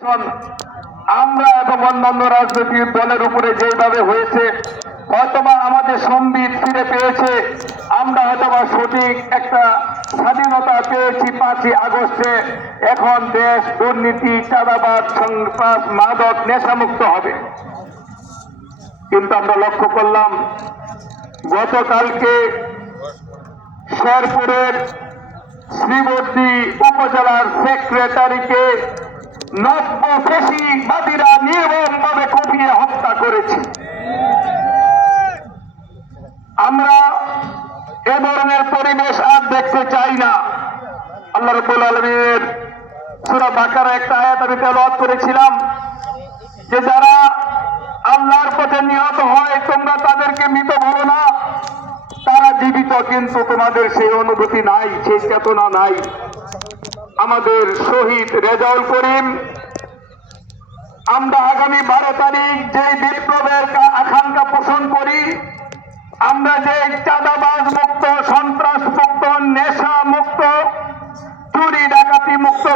আমরা এবং অন্যান্য রাজনৈতিক দলের উপরে যেভাবে হয়েছে, হয়তোবা আমাদের সম্বিত ফিরে পেয়েছে, আমরা হয়তোবা সঠিক একটা স্বাধীনতা পেয়েছি 5ই আগস্টে। এখন দেশ দুর্নীতি, চাঁদাবাদ, সন্ত্রাস, মাদক, নেশামুক্ত হবে। কিন্তু আমরা লক্ষ্য করলাম গতকালকে শেরপুরের শ্রীবর্দী উপজেলার সেক্রেটারিকে নব্য ফ্যাসিবাদীরা নির্মমভাবে কুপিয়ে হত্যা করেছে। আমরা এ ধরনের পরিবেশ আর দেখতে চাই না। আল্লাহ রাব্বুল আলামিনের সূরা বাকারা একটা আয়াত আমি তেলাওয়াত করেছিলাম যে যারা আল্লাহর পথে নিহত হয় তোমরা তাদেরকে মৃত বলো না, তারা জীবিত, কিন্তু তোমাদের সেই অনুভূতি নাই, সেই চেতনা নাই। আমাদের শহীদ রেজাউল করিম, আমরা আগামী 12 তারিখ যে বিপ্লবের আকাঙ্ক্ষা পোষণ করি, আমরা যে চাঁদাবাজ মুক্ত, সন্ত্রাস মুক্ত, নেশা মুক্ত, চুরি ডাকাতি মুক্ত,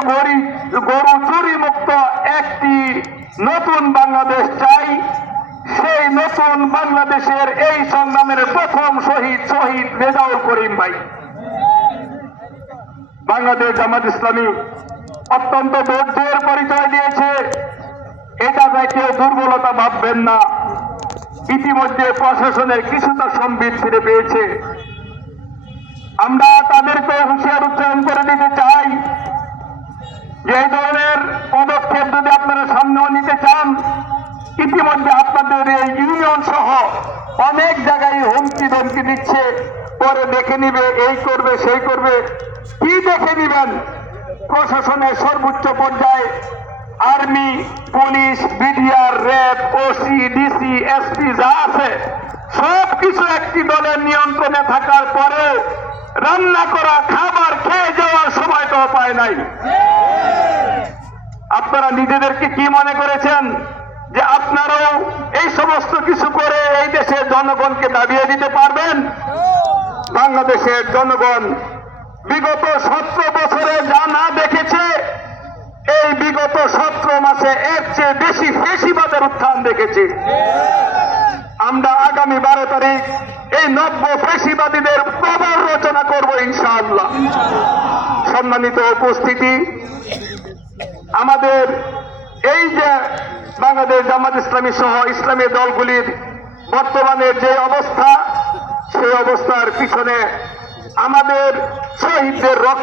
গরু চুরি মুক্ত একটি নতুন বাংলাদেশ চাই, সেই নতুন বাংলাদেশের এই সংগ্রামের প্রথম শহীদ রেজাউল করিম ভাই। বাংলাদেশ জামাত ইসলামী অত্যন্ত ধৈর্যের পরিচয় দিয়েছে, এটা কেউ দুর্বলতা ভাববেন না। ইতিমধ্যে প্রশাসনের কিছুটা সম্বিত ফিরে পেয়েছে। আমরা তাদেরকে হুঁশিয়ার উচ্চারণ করে দিতে চাই যে এই ধরনের পদক্ষেপ যদি আপনারা সামনেও নিতে চান, ইতিমধ্যে আপনাদের এই ইউনিয়ন সহ অনেক জায়গায় হুমকি ধমকি দিচ্ছে, পরে দেখে নিবে, এই করবে সেই করবে। কি দেখে নিবেন? প্রশাসনের সর্বোচ্চ পর্যায়ে army, police, BDR, RAB, OC, DC, SP যা আছে সবকিছু একটি দলের নিয়ন্ত্রণে থাকার পরে রান্না করা খাবার খেয়ে যাওয়ার সময় তো পায় নাই। আপনারা নিজেদেরকে কি মনে করেছেন যে আপনারাও এই সমস্ত কিছু করে এই দেশের জনগণকে দাবিয়ে দিতে পারবেন? বাংলাদেশের জনগণ বিগত 17 বছরে যা না দেখেছে, এই বিগত 17 মাসে এর চেয়ে বেশি ফ্যাসিবাদের উত্থান দেখেছে। আমরা আগামী 12 তারিখ এই নব্য ফ্যাসিবাদীদের প্রবল রচনা করব ইনশাআল্লাহ। সম্মানিত উপস্থিতি, আমাদের এই যে বাংলাদেশ জামাত ইসলামী সহ ইসলামী দলগুলির বর্তমানের যে অবস্থা, সেই অবস্থার পিছনে আমাদের শহীদদের রক্ত